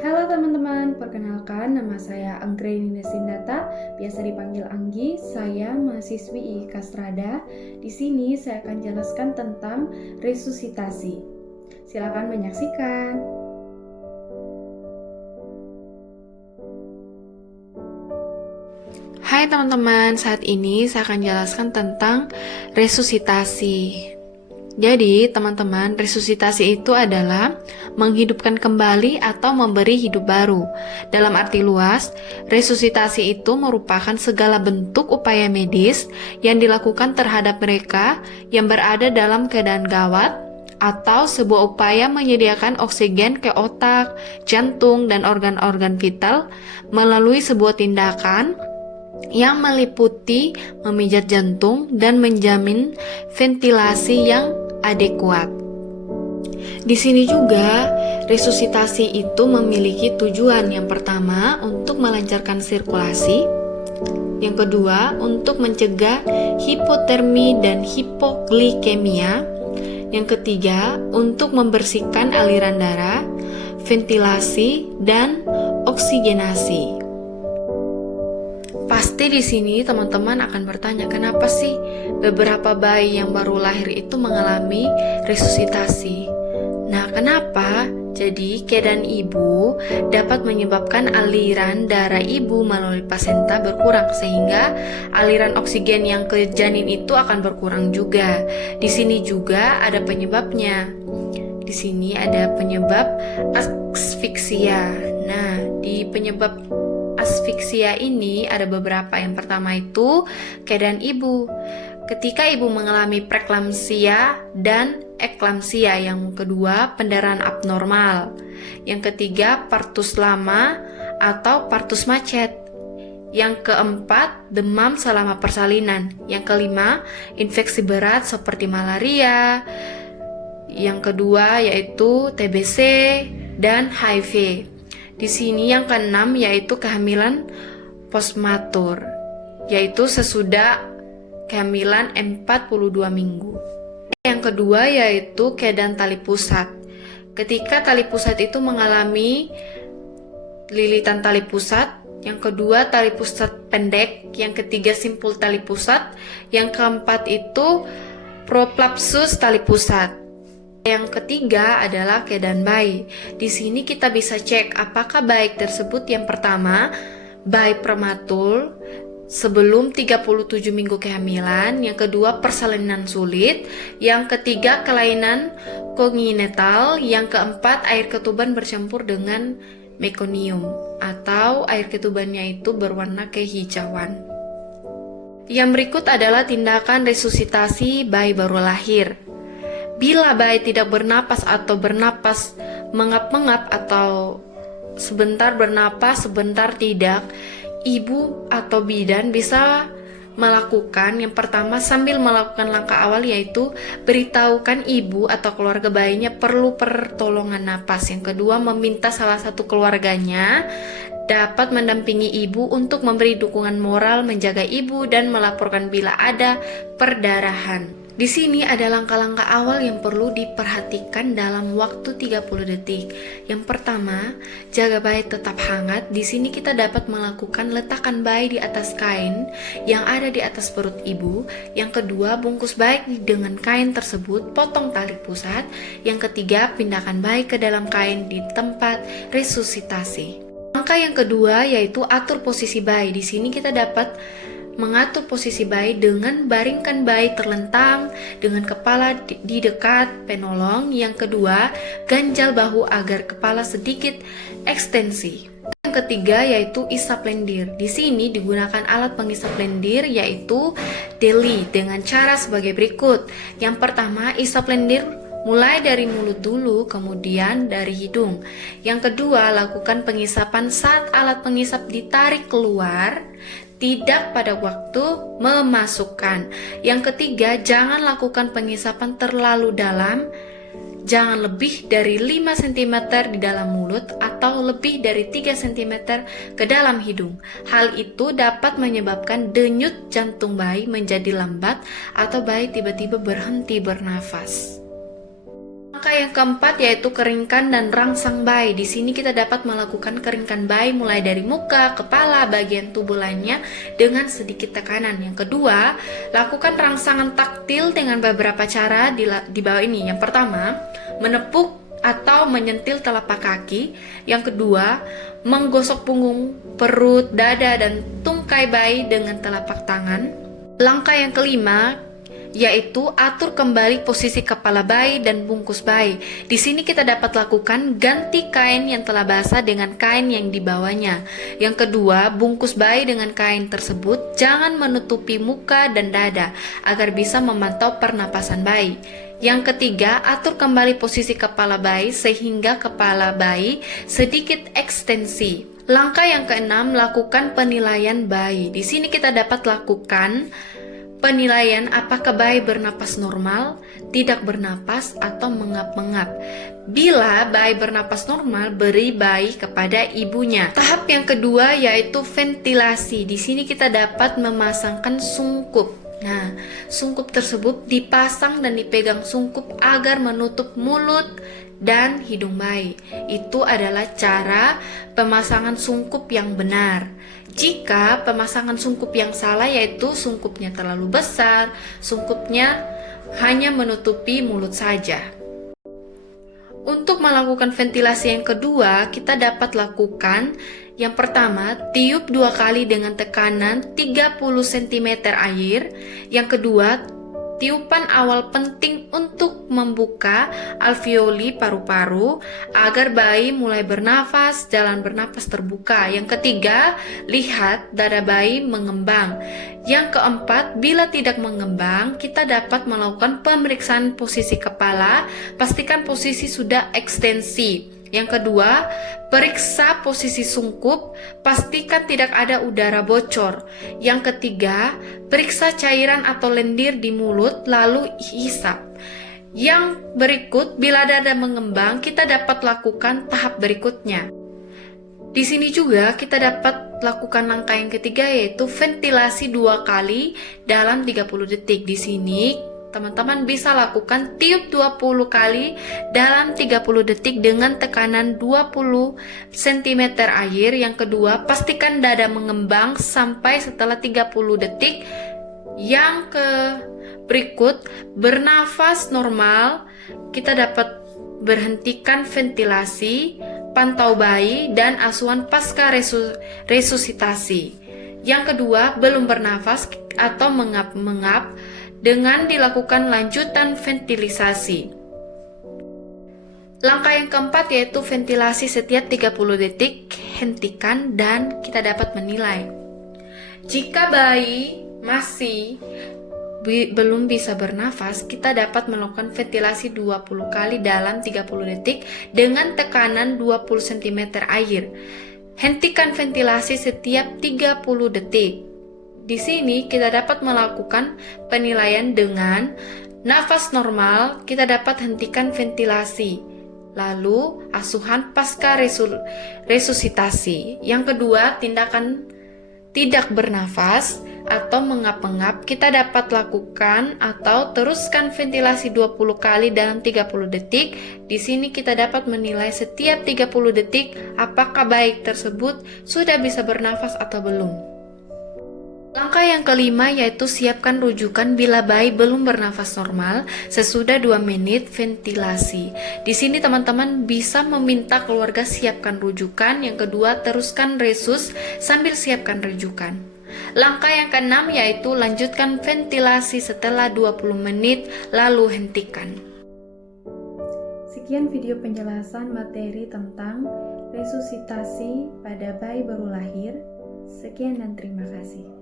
Halo teman-teman, perkenalkan nama saya Anggreni Nesindata, biasa dipanggil Anggi. Saya mahasiswi IK Strada. Di sini saya akan jelaskan tentang resusitasi. Silakan menyaksikan. Hai teman-teman, saat ini saya akan jelaskan tentang resusitasi. Jadi, teman-teman, resusitasi itu adalah menghidupkan kembali atau memberi hidup baru. Dalam arti luas, resusitasi itu merupakan segala bentuk upaya medis yang dilakukan terhadap mereka yang berada dalam keadaan gawat atau sebuah upaya menyediakan oksigen ke otak, jantung, dan organ-organ vital melalui sebuah tindakan yang meliputi memijat jantung dan menjamin ventilasi yang adekuat. Di sini juga, resusitasi itu memiliki tujuan yang pertama untuk melancarkan sirkulasi, yang kedua untuk mencegah hipotermi dan hipoglikemia, yang ketiga untuk membersihkan aliran darah, ventilasi, dan oksigenasi. Pasti di sini teman-teman akan bertanya, kenapa sih beberapa bayi yang baru lahir itu mengalami resusitasi? Nah, kenapa? Jadi, keadaan ibu dapat menyebabkan aliran darah ibu melalui plasenta berkurang sehingga aliran oksigen yang ke janin itu akan berkurang juga. Di sini juga ada penyebabnya. Di sini ada penyebab asfiksia. Nah, di penyebab asfiksia ini ada beberapa. Yang pertama itu keadaan ibu. Ketika ibu mengalami preeklamsia dan eklamsia. Yang kedua, pendarahan abnormal. Yang ketiga, partus lama atau partus macet. Yang keempat, demam selama persalinan. Yang kelima, infeksi berat seperti malaria. Yang kedua yaitu TBC dan HIV. Di sini yang keenam yaitu kehamilan postmatur, yaitu sesudah kehamilan 42 minggu. Yang kedua yaitu keadaan tali pusat. Ketika tali pusat itu mengalami lilitan tali pusat, yang kedua tali pusat pendek, yang ketiga simpul tali pusat, yang keempat itu prolapsus tali pusat. Yang ketiga adalah keadaan bayi. Di sini kita bisa cek apakah bayi tersebut yang pertama bayi prematur sebelum 37 minggu kehamilan, yang kedua persalinan sulit, yang ketiga kelainan kongenital, yang keempat air ketuban bercampur dengan mekonium atau air ketubannya itu berwarna kehijauan. Yang berikut adalah tindakan resusitasi bayi baru lahir. Bila bayi tidak bernapas atau bernapas mengap-mengap atau sebentar bernapas, sebentar tidak, ibu atau bidan bisa melakukan yang pertama sambil melakukan langkah awal yaitu beritahukan ibu atau keluarga bayinya perlu pertolongan napas. Yang kedua, meminta salah satu keluarganya dapat mendampingi ibu untuk memberi dukungan moral, menjaga ibu, dan melaporkan bila ada perdarahan. Di sini ada langkah-langkah awal yang perlu diperhatikan dalam waktu 30 detik. Yang pertama, jaga bayi tetap hangat. Di sini kita dapat melakukan letakkan bayi di atas kain yang ada di atas perut ibu. Yang kedua, bungkus bayi dengan kain tersebut, potong tali pusat. Yang ketiga, pindahkan bayi ke dalam kain di tempat resusitasi. Langkah yang kedua yaitu atur posisi bayi. Di sini kita dapat mengatur posisi bayi dengan baringkan bayi terlentang dengan kepala di dekat penolong. Yang kedua, ganjal bahu agar kepala sedikit ekstensi. Yang ketiga yaitu isap lendir. Di sini digunakan alat pengisap lendir yaitu DELI dengan cara sebagai berikut. Yang pertama, isap lendir mulai dari mulut dulu, kemudian dari hidung. Yang kedua, lakukan pengisapan saat alat pengisap ditarik keluar, tidak pada waktu memasukkan. Yang ketiga, jangan lakukan pengisapan terlalu dalam. Jangan lebih dari 5 cm di dalam mulut atau lebih dari 3 cm ke dalam hidung. Hal itu dapat menyebabkan denyut jantung bayi menjadi lambat atau bayi tiba-tiba berhenti bernafas. Langkah yang keempat yaitu keringkan dan rangsang bayi. Di sini kita dapat melakukan keringkan bayi mulai dari muka, kepala, bagian tubuh lainnya dengan sedikit tekanan. Yang kedua, lakukan rangsangan taktil dengan beberapa cara di bawah ini. Yang pertama, menepuk atau menyentil telapak kaki. Yang kedua, menggosok punggung, perut, dada, dan tungkai bayi dengan telapak tangan. Langkah yang kelima yaitu atur kembali posisi kepala bayi dan bungkus bayi. Di sini kita dapat lakukan ganti kain yang telah basah dengan kain yang dibawanya. Yang kedua, bungkus bayi dengan kain tersebut jangan menutupi muka dan dada agar bisa memantau pernapasan bayi. Yang ketiga, atur kembali posisi kepala bayi sehingga kepala bayi sedikit ekstensi. Langkah yang keenam, lakukan penilaian bayi. Di sini kita dapat lakukan penilaian apakah bayi bernapas normal, tidak bernapas, atau mengap-mengap. Bila bayi bernapas normal, beri bayi kepada ibunya. Tahap yang kedua yaitu ventilasi. Di sini kita dapat memasangkan sungkup. Nah, sungkup tersebut dipasang dan dipegang sungkup agar menutup mulut dan hidung bayi. Itu adalah cara pemasangan sungkup yang benar. Jika pemasangan sungkup yang salah yaitu sungkupnya terlalu besar, sungkupnya hanya menutupi mulut saja. Untuk melakukan ventilasi yang kedua, kita dapat lakukan yang pertama, tiup 2 kali dengan tekanan 30 cm air. Yang kedua, tiupan awal penting untuk membuka alveoli paru-paru agar bayi mulai bernafas, jalan bernapas terbuka. Yang ketiga, lihat dada bayi mengembang. Yang keempat, bila tidak mengembang, kita dapat melakukan pemeriksaan posisi kepala, pastikan posisi sudah ekstensi. Yang kedua, periksa posisi sungkup, pastikan tidak ada udara bocor. Yang ketiga, periksa cairan atau lendir di mulut, lalu hisap. Yang berikut, bila dada mengembang, kita dapat lakukan tahap berikutnya. Di sini juga kita dapat lakukan langkah yang ketiga yaitu ventilasi 2 kali dalam 30 detik. Di sini teman-teman bisa lakukan tiup 20 kali dalam 30 detik dengan tekanan 20 cm air. Yang kedua, pastikan dada mengembang sampai setelah 30 detik. Yang berikut, bernafas normal. Kita dapat berhentikan ventilasi, pantau bayi, dan asuhan pasca resusitasi. Yang kedua, belum bernafas atau mengap-mengap dengan dilakukan lanjutan ventilisasi. Langkah yang keempat yaitu ventilasi setiap 30 detik, hentikan dan kita dapat menilai. Jika bayi masih belum bisa bernafas, kita dapat melakukan ventilasi 20 kali dalam 30 detik dengan tekanan 20 cm air. Hentikan ventilasi setiap 30 detik. Di sini kita dapat melakukan penilaian dengan nafas normal, kita dapat hentikan ventilasi. Lalu asuhan pasca resusitasi. Yang kedua, tindakan tidak bernafas atau mengap-ngap, kita dapat lakukan atau teruskan ventilasi 20 kali dalam 30 detik. Di sini kita dapat menilai setiap 30 detik apakah bayi tersebut sudah bisa bernafas atau belum. Langkah yang kelima yaitu siapkan rujukan bila bayi belum bernafas normal sesudah 2 menit ventilasi. Di sini teman-teman bisa meminta keluarga siapkan rujukan. Yang kedua, teruskan resus sambil siapkan rujukan. Langkah yang keenam yaitu lanjutkan ventilasi setelah 20 menit lalu hentikan. Sekian video penjelasan materi tentang resusitasi pada bayi baru lahir. Sekian dan terima kasih.